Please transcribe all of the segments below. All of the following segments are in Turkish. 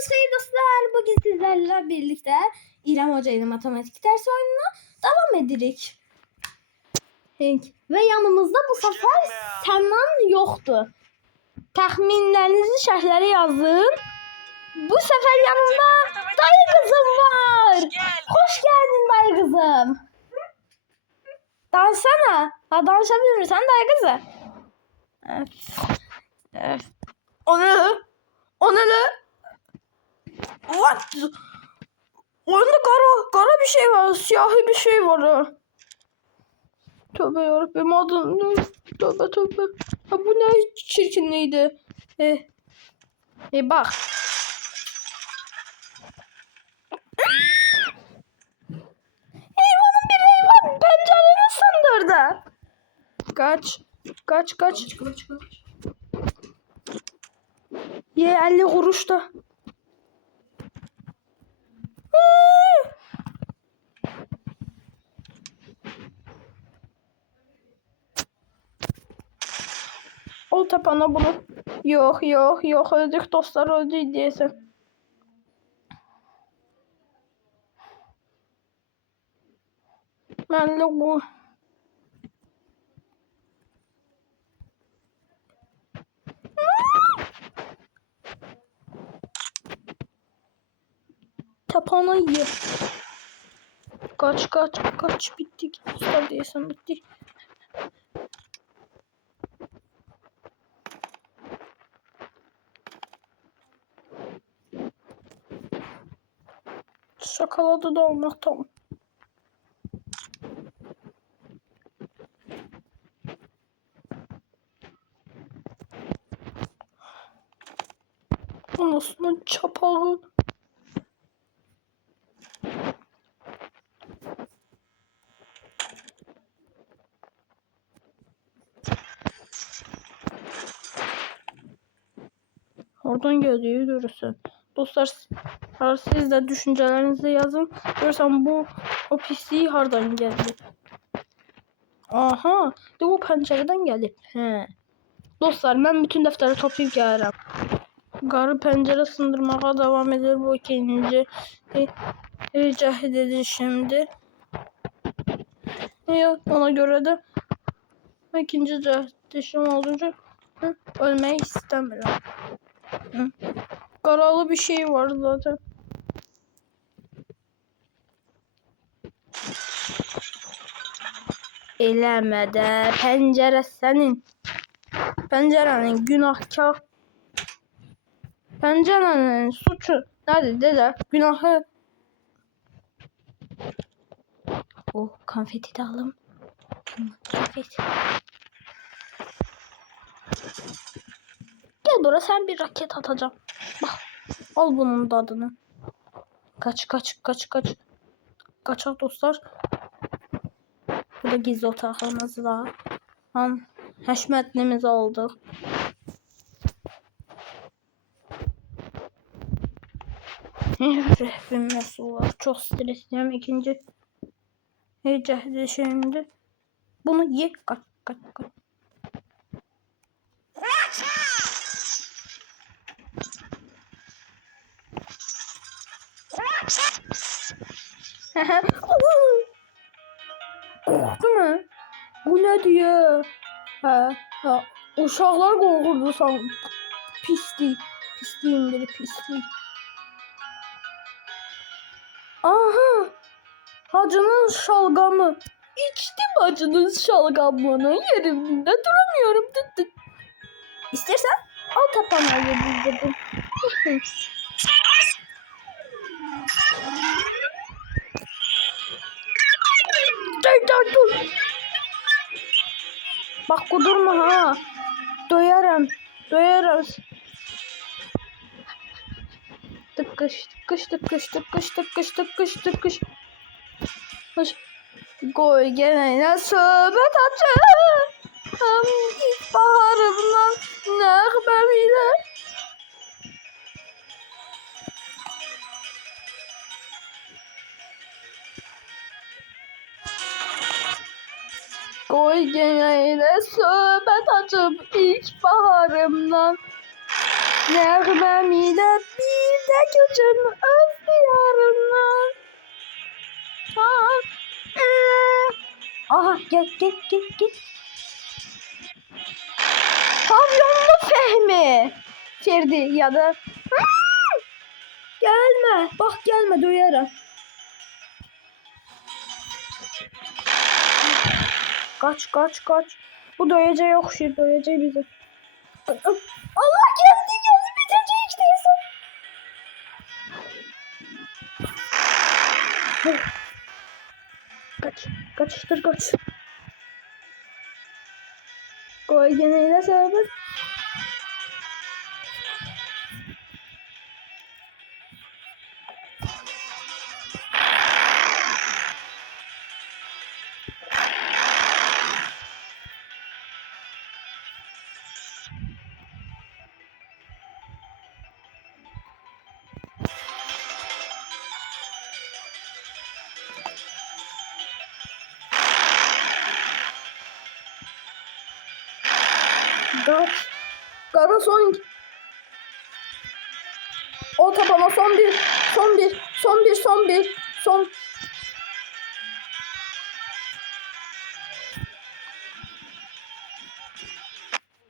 Sabahınız hayır dostlar. Bugün sizlerle birlikte İrem Hoca ile matematik dersi oyununa devam edirik. Ve yanımızda bu sefer Sənan yoktu. Tahminlerinizi şərhlərə yazın. Bu sefer yanımda dayı kızım var. Hoş geldin dayı kızım. Dansana. Ha, danışabilir misin dayı kızı? Evet. O ne? What? Orada kara bir şey var. Siyahi bir şey var ha. Tövbe yarabbim adın. Tövbe. Ha, bu ne çirkinliğiydi. Bak. Hayvanın bir hayvan pencereni sındırdı. Kaç. Ye 50 kuruş da. Ol tapana bunu. Yok öldük dostlar öldük diyesin. Benle bu. Tapana ye. Kaç bitti dostlar diyesin bitti. Şokoladı da olmak tamam. Anasının çapağı. Oradan geliyor görürsün. Dostlar siz de düşüncelerinizi yazın. Görürsen o pisliği hardan geldi. Aha. De bu pencereden geldi. He. Dostlar ben bütün defteri toplayıp gelirim. Qarı pencere sındırmağa devam eder bu ikinci cəhd edişimdir. Ona göre de ikinci cəhd edişim olunca ölmeyi istemiyorum. Karalı bir şey var zaten. Eləmə də, pəncərə sənin. Pəncərənin günahkar. Pəncərənin suçu nədir dedə? Günahı. Konfeti de alım. Konfeti. Gel buraya sen bir raket atacağım. Bak. Al bunun tadını. Kaç. Kaçak dostlar. Burada gizli otağımız var. Həşmətimizi aldık. Rəhbim məsullar. Çox stresliyəm. İkinci cəhd şeyimdir. Bunu ye. Kaç. Korktu mu? Bu ne diyor? Ha. Uşaqlar qorxurdu san. Pisliğin biri pislik. Aha. Hacının şalgamı. İçtim hacının şalgamını. Yerimde duramıyorum. İstersen al tapanayı bildirdim. Dur. Bak kudurma ha. Doyarım. Tıkış. Koy gene söhbət açı. Baharımdan nəğməmlə. Koy gene söhbət açıb ilk baharımdan. Nəğməmlə bir tek üçün öz diyarından. Aha gel. Pavyonlu Fehmi. Ferdi ya da gelme. Bak gelme duyarım. Kaç. Bu doyacak yok şey doyacak bizi. Allah geldi bitecek değilse. Kaç. Koy gene sebep. Gaga son. O tabana son bir.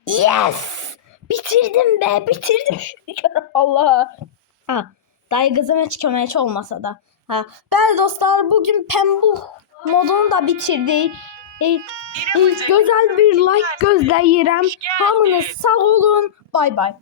Yes! Bitirdim. Şükür Allah. Dayı kızım hiç kömək olmasa da. Bəli dostlar, bugün Pembuh modunu da bitirdik. Gözəl bir like gözləyirəm. Hamınız sağ olun. Bay bay.